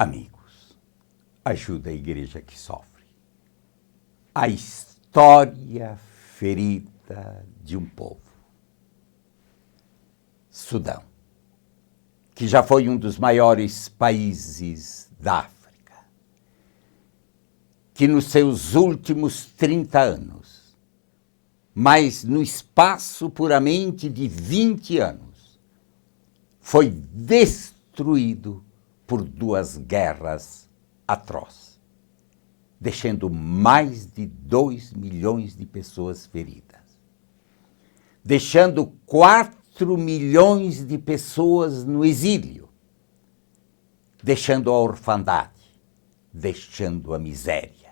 Amigos, ajuda a igreja que sofre. A história ferida de um povo. Sudão, que já foi um dos maiores países da África, que nos seus últimos 30 anos, mas no espaço puramente de 20 anos, foi destruído por 2 guerras atrozes, deixando mais de 2 milhões de pessoas feridas, deixando 4 milhões de pessoas no exílio, deixando a orfandade, deixando a miséria,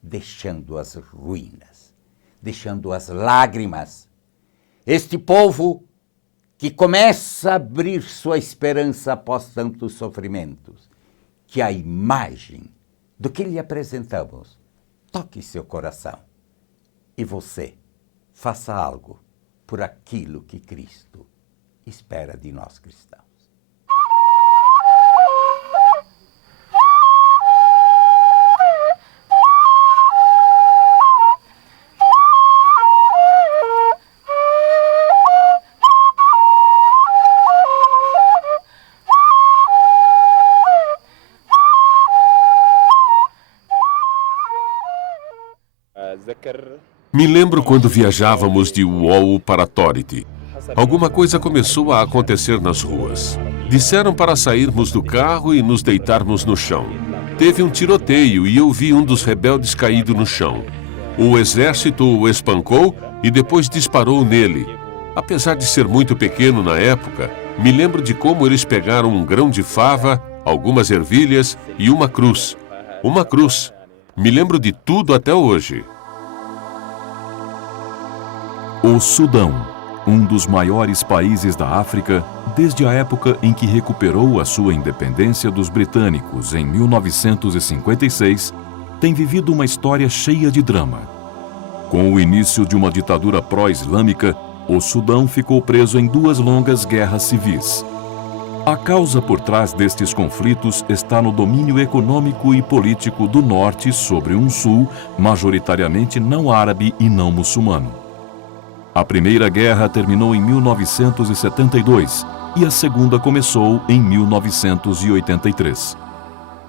deixando as ruínas, deixando as lágrimas. Este povo que começa a abrir sua esperança após tantos sofrimentos, que a imagem do que lhe apresentamos toque seu coração. E você faça algo por aquilo que Cristo espera de nós cristãos. Me lembro quando viajávamos de Uol para Torite. Alguma coisa começou a acontecer nas ruas. Disseram para sairmos do carro e nos deitarmos no chão. Teve um tiroteio e eu vi um dos rebeldes caído no chão. O exército o espancou e depois disparou nele. Apesar de ser muito pequeno na época, me lembro de como eles pegaram um grão de fava, algumas ervilhas e uma cruz. Uma cruz. Me lembro de tudo até hoje. O Sudão, um dos maiores países da África, desde a época em que recuperou a sua independência dos britânicos em 1956, tem vivido uma história cheia de drama. Com o início de uma ditadura pró-islâmica, o Sudão ficou preso em 2 longas guerras civis. A causa por trás destes conflitos está no domínio econômico e político do norte sobre um sul majoritariamente não árabe e não muçulmano. A Primeira Guerra terminou em 1972 e a Segunda começou em 1983.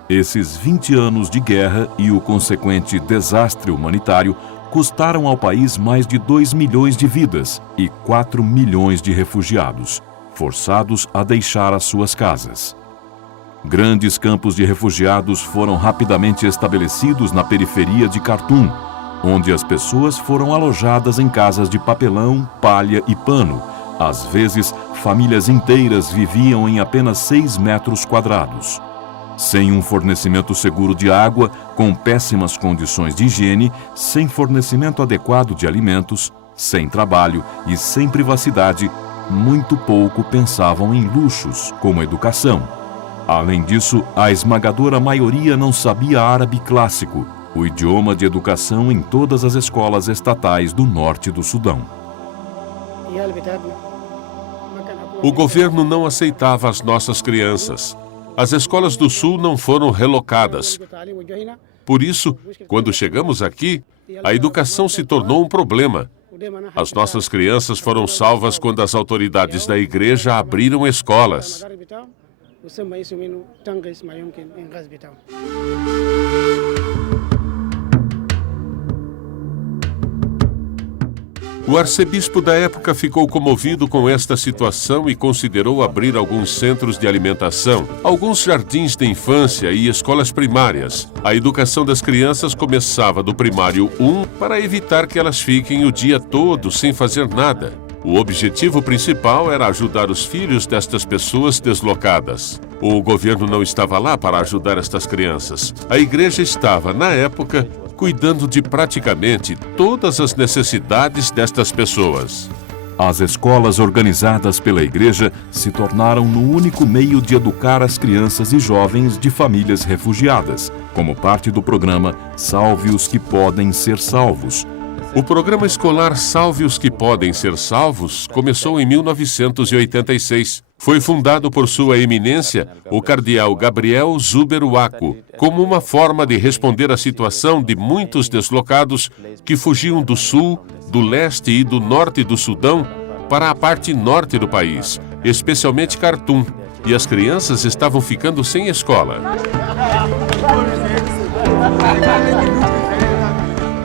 Esses 20 anos de guerra e o consequente desastre humanitário custaram ao país mais de 2 milhões de vidas e 4 milhões de refugiados, forçados a deixar as suas casas. Grandes campos de refugiados foram rapidamente estabelecidos na periferia de Khartoum, onde as pessoas foram alojadas em casas de papelão, palha e pano. Às vezes, famílias inteiras viviam em apenas 6 metros quadrados. Sem um fornecimento seguro de água, com péssimas condições de higiene, sem fornecimento adequado de alimentos, sem trabalho e sem privacidade, muito pouco pensavam em luxos, como educação. Além disso, a esmagadora maioria não sabia árabe clássico, o idioma de educação em todas as escolas estatais do norte do Sudão. O governo não aceitava as nossas crianças. As escolas do sul não foram relocadas. Por isso, quando chegamos aqui, a educação se tornou um problema. As nossas crianças foram salvas quando as autoridades da igreja abriram escolas. O arcebispo da época ficou comovido com esta situação e considerou abrir alguns centros de alimentação, alguns jardins de infância e escolas primárias. A educação das crianças começava do primário 1 para evitar que elas fiquem o dia todo sem fazer nada. O objetivo principal era ajudar os filhos destas pessoas deslocadas. O governo não estava lá para ajudar estas crianças. A igreja estava, na época, cuidando de praticamente todas as necessidades destas pessoas. As escolas organizadas pela igreja se tornaram no único meio de educar as crianças e jovens de famílias refugiadas, como parte do programa Salve os que Podem Ser Salvos. O programa escolar Salve os que Podem Ser Salvos começou em 1986. Foi fundado por Sua Eminência, o cardeal Gabriel Zuber Waco, como uma forma de responder à situação de muitos deslocados que fugiam do sul, do leste e do norte do Sudão para a parte norte do país, especialmente Khartoum, e as crianças estavam ficando sem escola.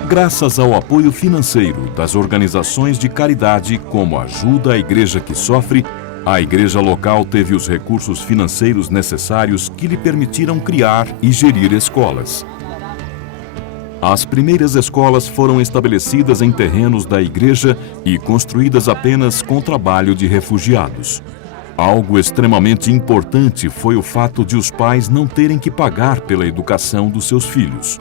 Graças ao apoio financeiro das organizações de caridade como Ajuda à Igreja que Sofre, a igreja local teve os recursos financeiros necessários que lhe permitiram criar e gerir escolas. As primeiras escolas foram estabelecidas em terrenos da igreja e construídas apenas com trabalho de refugiados. Algo extremamente importante foi o fato de os pais não terem que pagar pela educação dos seus filhos.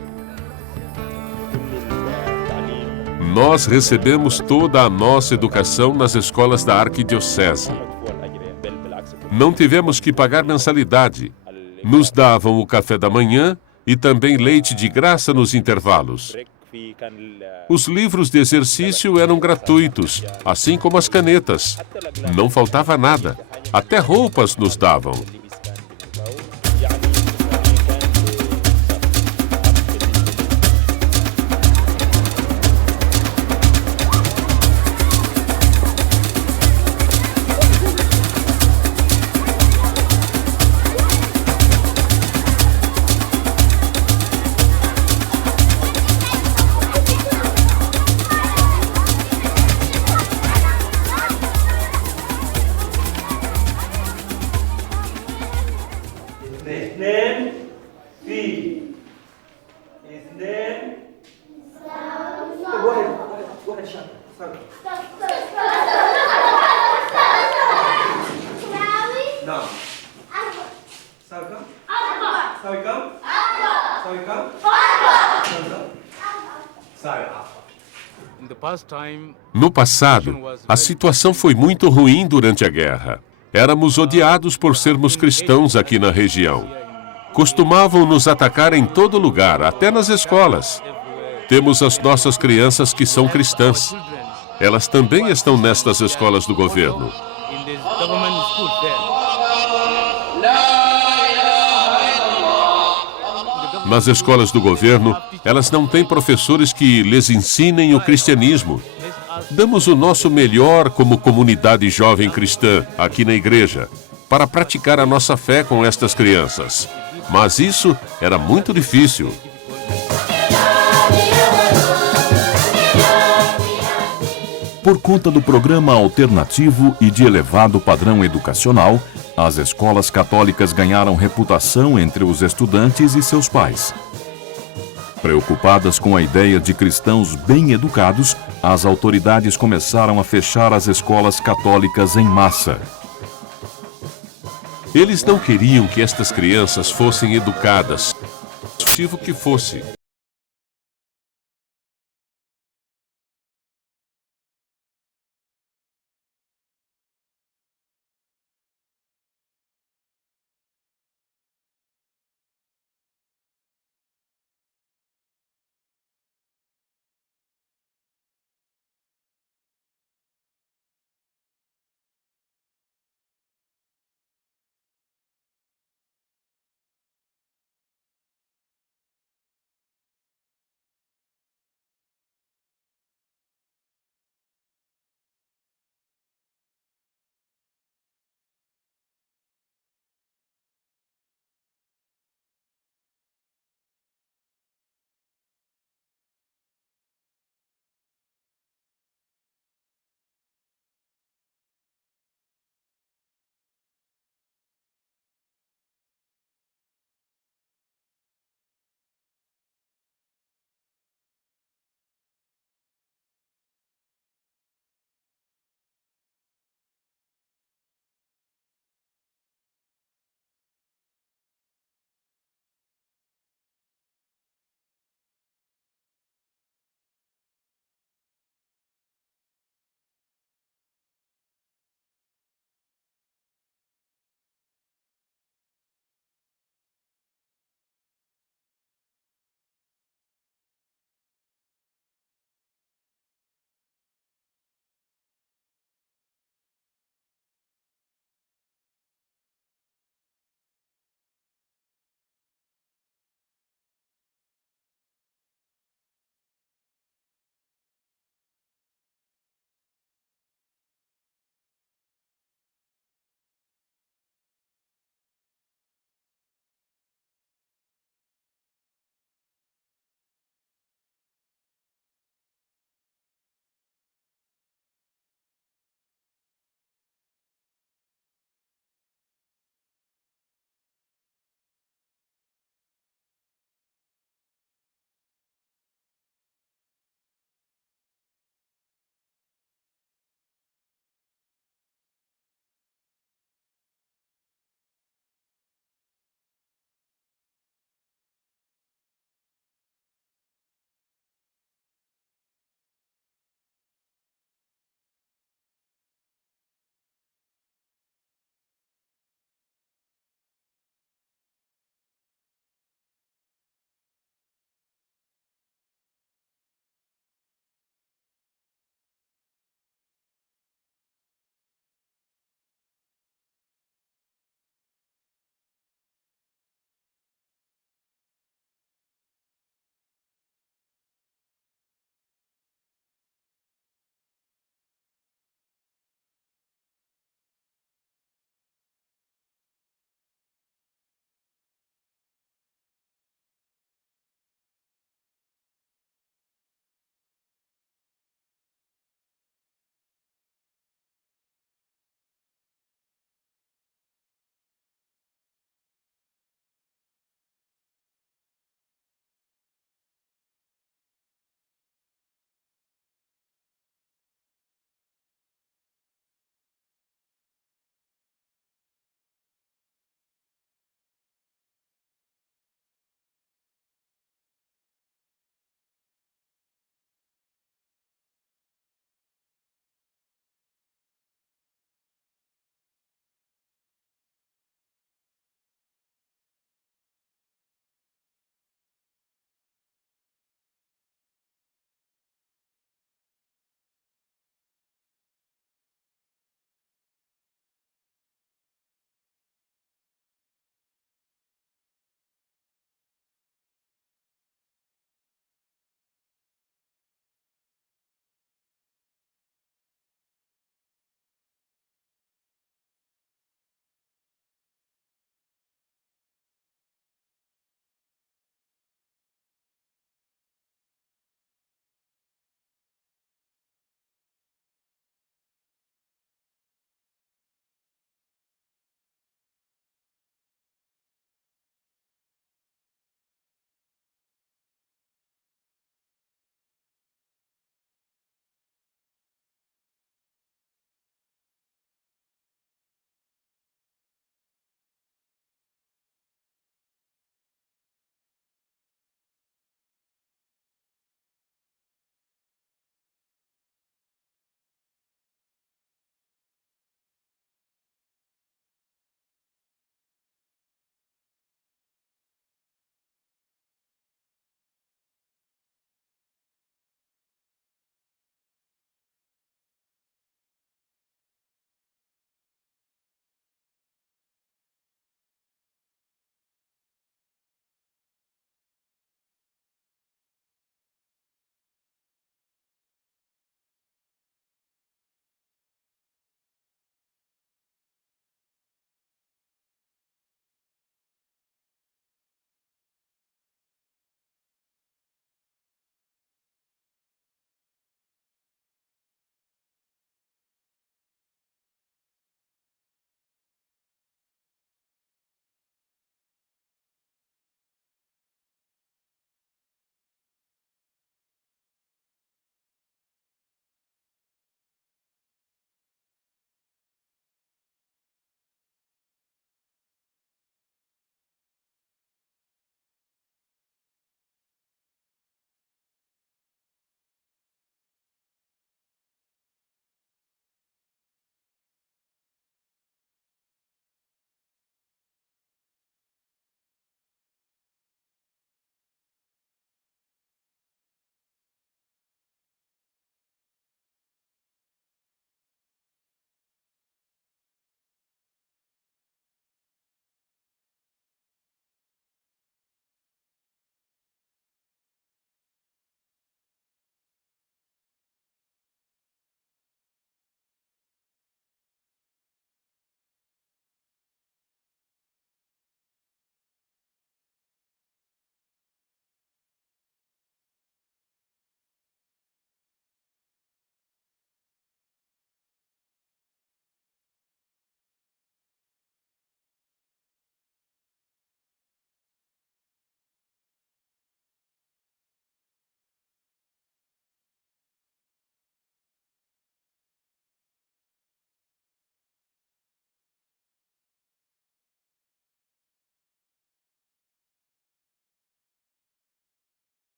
Nós recebemos toda a nossa educação nas escolas da Arquidiocese. Não tivemos que pagar mensalidade. Nos davam o café da manhã e também leite de graça nos intervalos. Os livros de exercício eram gratuitos, assim como as canetas. Não faltava nada. Até roupas nos davam. No passado, a situação foi muito ruim durante a guerra. Éramos odiados por sermos cristãos aqui na região. Costumavam nos atacar em todo lugar, até nas escolas. Temos as nossas crianças que são cristãs. Elas também estão nestas escolas do governo. Nas escolas do governo, elas não têm professores que lhes ensinem o cristianismo. Damos o nosso melhor como comunidade jovem cristã aqui na igreja para praticar a nossa fé com estas crianças. Mas isso era muito difícil. Por conta do programa alternativo e de elevado padrão educacional, as escolas católicas ganharam reputação entre os estudantes e seus pais. Preocupadas com a ideia de cristãos bem educados, as autoridades começaram a fechar as escolas católicas em massa. Eles não queriam que estas crianças fossem educadas, motivo que fosse.